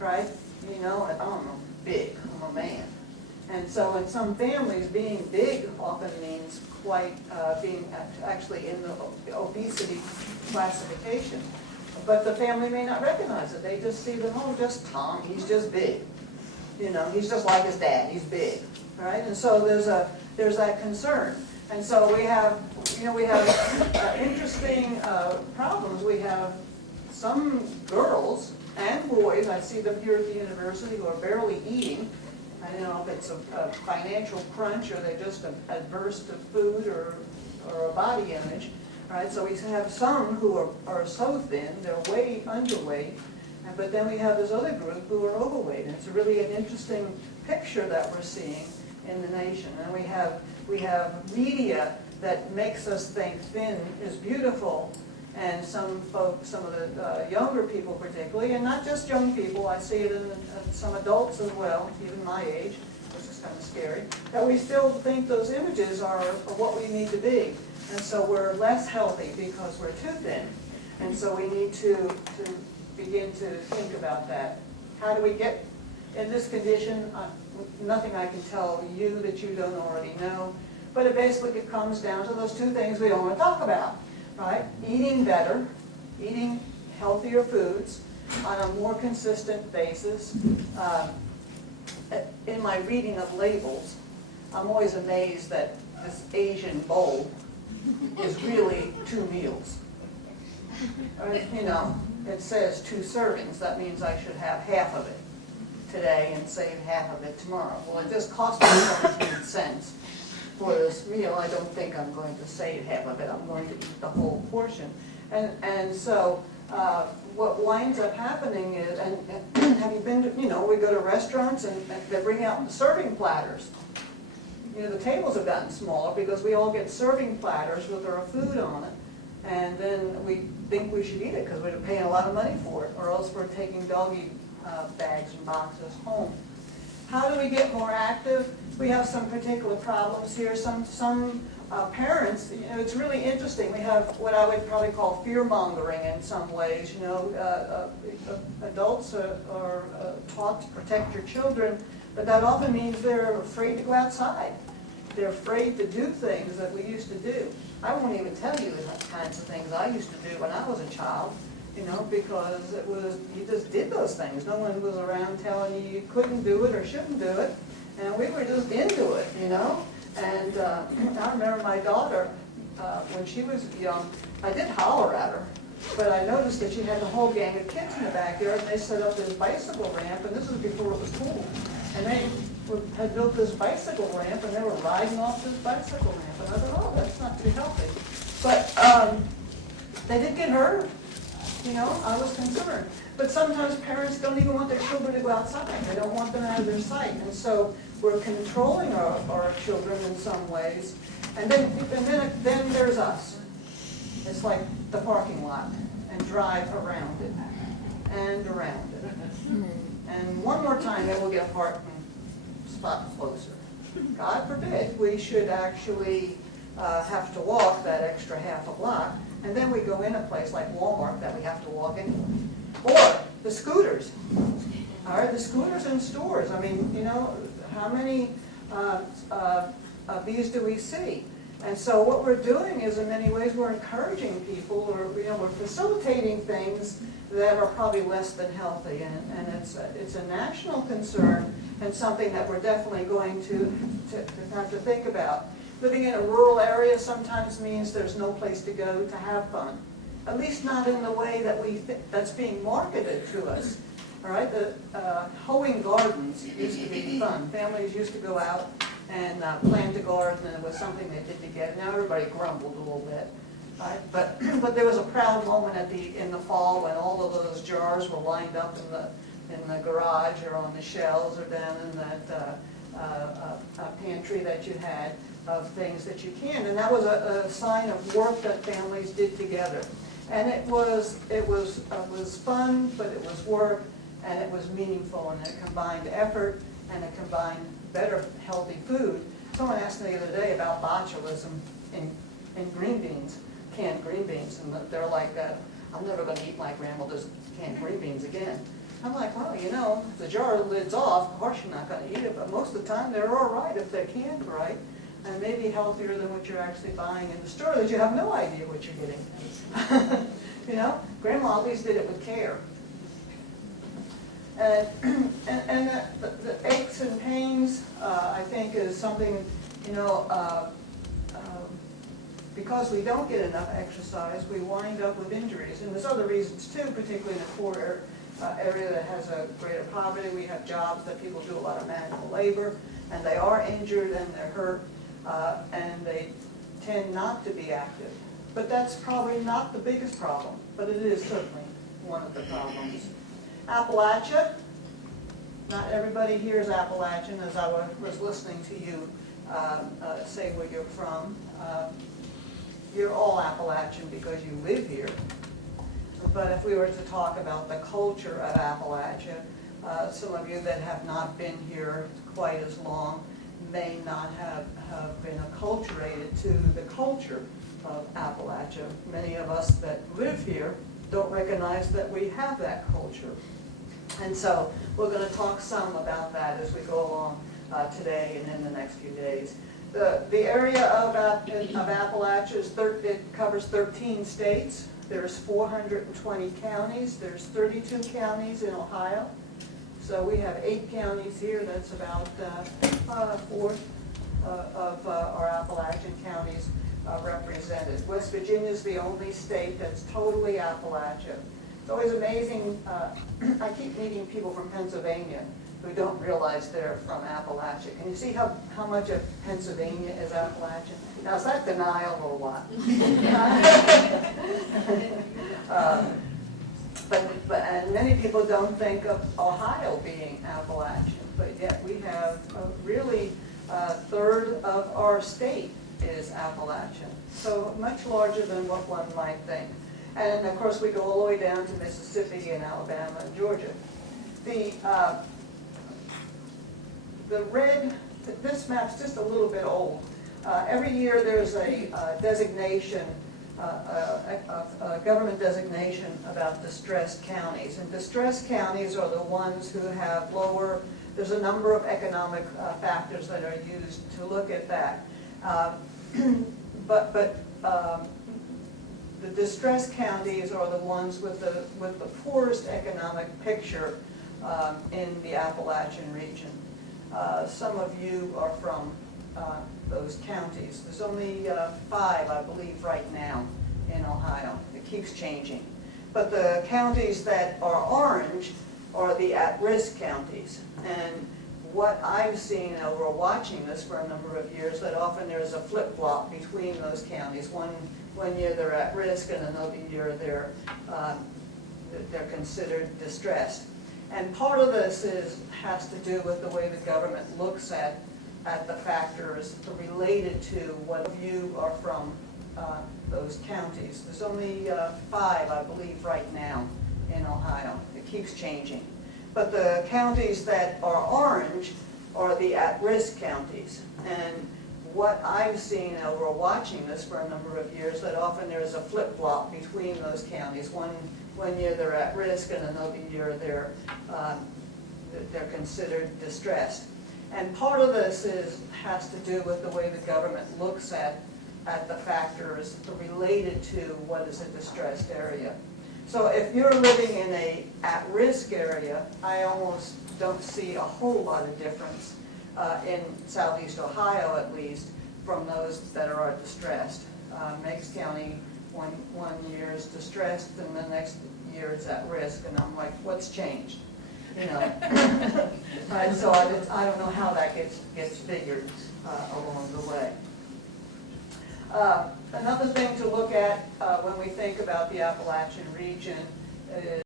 right? You know, I don't know, big, I'm a man. And so in some families, being big often means quite being actually in the obesity classification. But the family may not recognize it. They just see them, oh, just Tom, he's just big. You know, he's just like his dad, he's big, right? And so there's that concern. And so we have, you know, interesting problems. We have some girls and boys, I see them here at the university, who are barely eating. I don't know if it's a financial crunch or they're just adverse to food or a body image. Right, so we have some who are so thin, they're way underweight, but then we have this other group who are overweight. And it's really an interesting picture that we're seeing in the nation. And we have media that makes us think thin is beautiful, and some folks, some of the younger people particularly, and not just young people, I see it in some adults as well, even my age, which is kind of scary, that we still think those images are what we need to be. And so we're less healthy because we're too thin. And so we need to begin to think about that. How do we get in this condition? Nothing I can tell you that you don't already know. But it basically comes down to those two things we don't want to talk about, right? Eating better, eating healthier foods on a more consistent basis. In my reading of labels, I'm always amazed that this Asian bowl is really 2 meals. You know, it says 2 servings. That means I should have half of it today and save half of it tomorrow. Well, it just cost me 17 cents for this meal. I don't think I'm going to save half of it. I'm going to eat the whole portion. And so what winds up happening is, and have you been to, you know, we go to restaurants and they bring out the serving platters. You know, the tables have gotten smaller because we all get serving platters with our food on it, and then we think we should eat it because we're paying a lot of money for it, or else we're taking doggy bags and boxes home. How do we get more active? We have some particular problems here. Some parents, you know, it's really interesting. We have what I would probably call fear-mongering in some ways. You know, adults are taught to protect your children, but that often means they're afraid to go outside. They're afraid to do things that we used to do. I won't even tell you the kinds of things I used to do when I was a child, you know, because you just did those things. No one was around telling you couldn't do it or shouldn't do it, and we were just into it, you know. And I remember my daughter, when she was young, I did holler at her, but I noticed that she had a whole gang of kids in the backyard, and they set up this bicycle ramp, and this was before it was cool. And they had built this bicycle ramp, and they were riding off this bicycle ramp. And I thought, oh, that's not too healthy. But they did get hurt. You know, I was concerned. But sometimes parents don't even want their children to go outside. They don't want them out of their sight. And so we're controlling our children in some ways. And then there's us. It's like the parking lot, and drive around it and around it. And one more time, then we'll get a parking spot closer. God forbid we should actually have to walk that extra half a block, and then we go in a place like Walmart that we have to walk in. Or the scooters. All right, the scooters in stores. I mean, you know, how many of these do we see? And so what we're doing is, in many ways, we're encouraging people, or you know, we're facilitating things that are probably less than healthy, and it's a national concern and something that we're definitely going to have to think about. Living in a rural area sometimes means there's no place to go to have fun, at least not in the way that that's being marketed to us. All right, the hoeing gardens used to be fun. Families used to go out and plant a garden, and it was something they did together. Now everybody grumbled a little bit. Right? But there was a proud moment in the fall when all of those jars were lined up in the garage or on the shelves or down in that pantry that you had of things that you can. And that was a sign of work that families did together. And it was fun, but it was work, and it was meaningful, and it combined effort, and it combined better, healthy food. Someone asked me the other day about botulism in green beans. Canned green beans, and they're like, I'm never going to eat my grandmother's canned green beans again. I'm like, well, you know, if the jar lid's off, of course you're not going to eat it, but most of the time they're all right if they're canned right, and maybe healthier than what you're actually buying in the store that you have no idea what you're getting. You know, Grandma always did it with care. And the aches and pains, I think, is something, you know, because we don't get enough exercise, we wind up with injuries. And there's other reasons too, particularly in a poor area that has a greater poverty. We have jobs that people do a lot of manual labor, and they are injured and they're hurt, and they tend not to be active. But that's probably not the biggest problem, but it is certainly one of the problems. Appalachia. Not everybody here is Appalachian, as I was listening to you say where you're from. You're all Appalachian because you live here. But if we were to talk about the culture of Appalachia, some of you that have not been here quite as long may not have been acculturated to the culture of Appalachia. Many of us that live here don't recognize that we have that culture. And so we're going to talk some about that as we go along today and in the next few days. The area of Appalachia it covers 13 states. There's 420 counties. There's 32 counties in Ohio. So we have 8 counties here. That's about a fourth of our Appalachian counties represented. West Virginia is the only state that's totally Appalachia. It's always amazing. I keep meeting people from Pennsylvania who don't realize they're from Appalachia. Can you see how much of Pennsylvania is Appalachian? Now, is that denial or what? And many people don't think of Ohio being Appalachian, but yet we have really a third of our state is Appalachian. So much larger than what one might think. And of course we go all the way down to Mississippi and Alabama and Georgia. The red, this map's just a little bit old. Every year there's a designation, a government designation about distressed counties. And distressed counties are the ones who have lower, there's a number of economic factors that are used to look at that. The distressed counties are the ones with the poorest economic picture in the Appalachian region. Some of you are from those counties. There's only 5, I believe, right now in Ohio. It keeps changing. But the counties that are orange are the at-risk counties. And what I've seen over watching this for a number of years, that often there's a flip-flop between those counties. One year they're at risk, and another year they're considered distressed. And part of this has to do with the way the government looks at the factors related to what you are from those counties. There's only 5, I believe, right now in Ohio. It keeps changing. But the counties that are orange are the at-risk counties. And what I've seen over watching this for a number of years, that often there's a flip-flop between those counties. One year they're at risk, and another year they're considered distressed. And part of this has to do with the way the government looks at the factors related to what is a distressed area. So if you're living in a at-risk area, I almost don't see a whole lot of difference in southeast Ohio, at least, from those that are distressed. Meigs County, one year is distressed, and the next year it's at risk, and I'm like, what's changed? You know. Right, so I don't know how that gets figured along the way. Another thing to look at when we think about the Appalachian region is